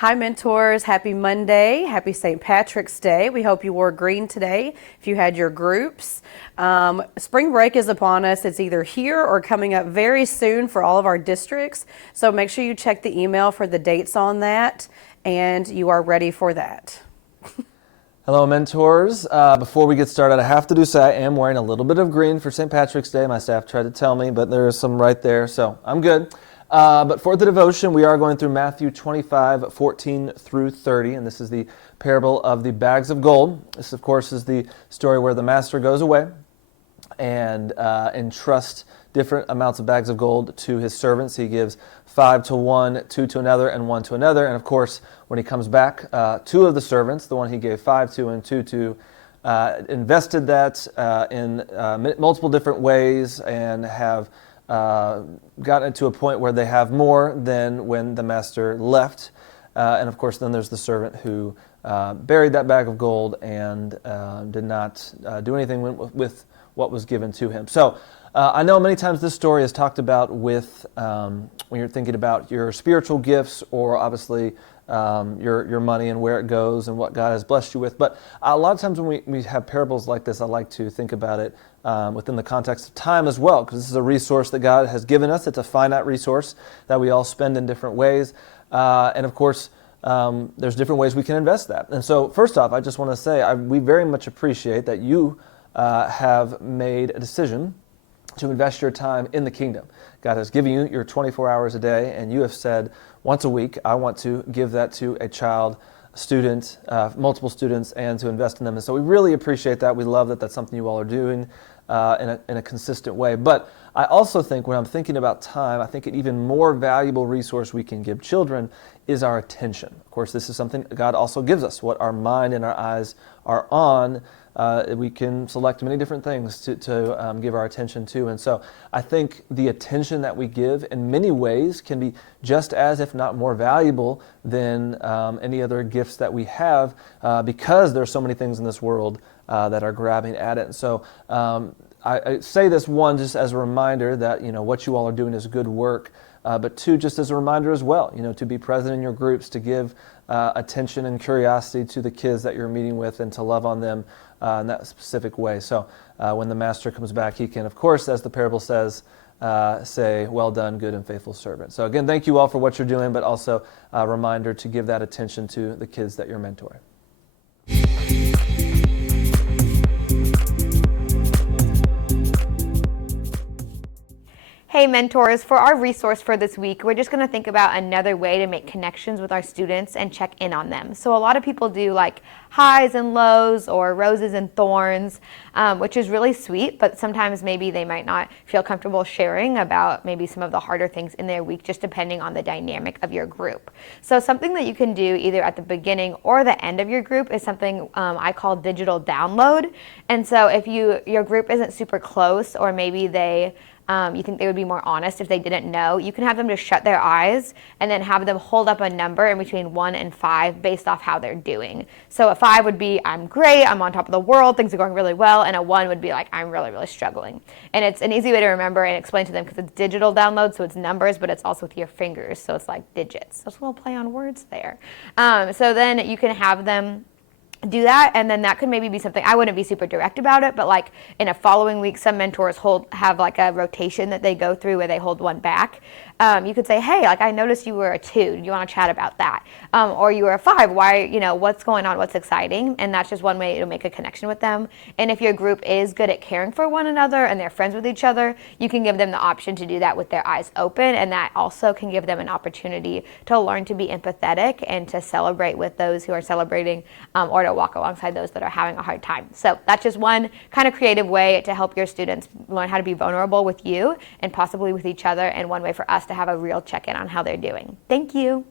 Hi, mentors. Happy Monday. Happy St. Patrick's Day. We hope you wore green today if you had your groups. Spring break is upon us. It's either here or coming up very soon for all of our districts. So make sure you check the email for the dates on that and you are ready for that. Hello, mentors. Before we get started, I have to say I am wearing a little bit of green for St. Patrick's Day. My staff tried to tell me, but there is some right there, so I'm good. But for the devotion, we are going through Matthew 25:14 through 30, and this is the parable of the bags of gold. This, of course, is the story where the master goes away and entrusts different amounts of bags of gold to his servants. He gives 5 to one, 2 to another, and 1 to another. And of course, when he comes back, 2 of the servants, the one he gave 5 to and 2 to, invested that in multiple different ways and have gotten to a point where they have more than when the master left. And of course, then there's the servant who buried that bag of gold and did not do anything with what was given to him. So I know many times this story is talked about with when you're thinking about your spiritual gifts or obviously your money and where it goes and what God has blessed you with. But a lot of times when we have parables like this, I like to think about it within the context of time as well, because this is a resource that God has given us. It's a finite resource that we all spend in different ways. And of course, there's different ways we can invest that. And so first off, I just want to say we very much appreciate that you have made a decision to invest your time in the kingdom. God has given you your 24 hours a day, and you have said once a week, I want to give that to a child, student, multiple students, and to invest in them. And so we really appreciate that. We love that that's something you all are doing in a consistent way. But I also think when I'm thinking about time, I think an even more valuable resource we can give children is our attention. Of course, this is something God also gives us, what our mind and our eyes are on. We can select many different things to give our attention to. And so I think the attention that we give in many ways can be just as, if not more valuable than any other gifts that we have because there are so many things in this world that are grabbing at it. And so I say this, one, just as a reminder that, what you all are doing is good work, but 2, just as a reminder as well, to be present in your groups, to give attention and curiosity to the kids that you're meeting with and to love on them in that specific way. So when the master comes back, he can, of course, as the parable says, say, well done, good and faithful servant. So again, thank you all for what you're doing, but also a reminder to give that attention to the kids that you're mentoring. Hey mentors, for our resource for this week, we're just going to think about another way to make connections with our students and check in on them. So a lot of people do like highs and lows or roses and thorns, which is really sweet, but sometimes maybe they might not feel comfortable sharing about maybe some of the harder things in their week, just depending on the dynamic of your group. So something that you can do either at the beginning or the end of your group is something I call digital download. And so if your group isn't super close, or maybe you think they would be more honest if they didn't know, you can have them just shut their eyes and then have them hold up a number in between 1 and 5 based off how they're doing. So a 5 would be, I'm great, I'm on top of the world, things are going really well, and a 1 would be like, I'm really, really struggling. And it's an easy way to remember and explain to them because it's digital download, so it's numbers, but it's also with your fingers, so it's like digits. There's a little play on words there. So then you can have them do that, and then that could maybe be something, I wouldn't be super direct about it, but like in a following week, some mentors have like a rotation that they go through where they hold one back. You could say, hey, like I noticed you were a 2. Do you want to chat about that? Or you were a 5. Why, what's going on? What's exciting? And that's just one way to make a connection with them. And if your group is good at caring for one another and they're friends with each other, you can give them the option to do that with their eyes open. And that also can give them an opportunity to learn to be empathetic and to celebrate with those who are celebrating, or to walk alongside those that are having a hard time. So that's just one kind of creative way to help your students learn how to be vulnerable with you and possibly with each other, and one way for us to have a real check-in on how they're doing. Thank you.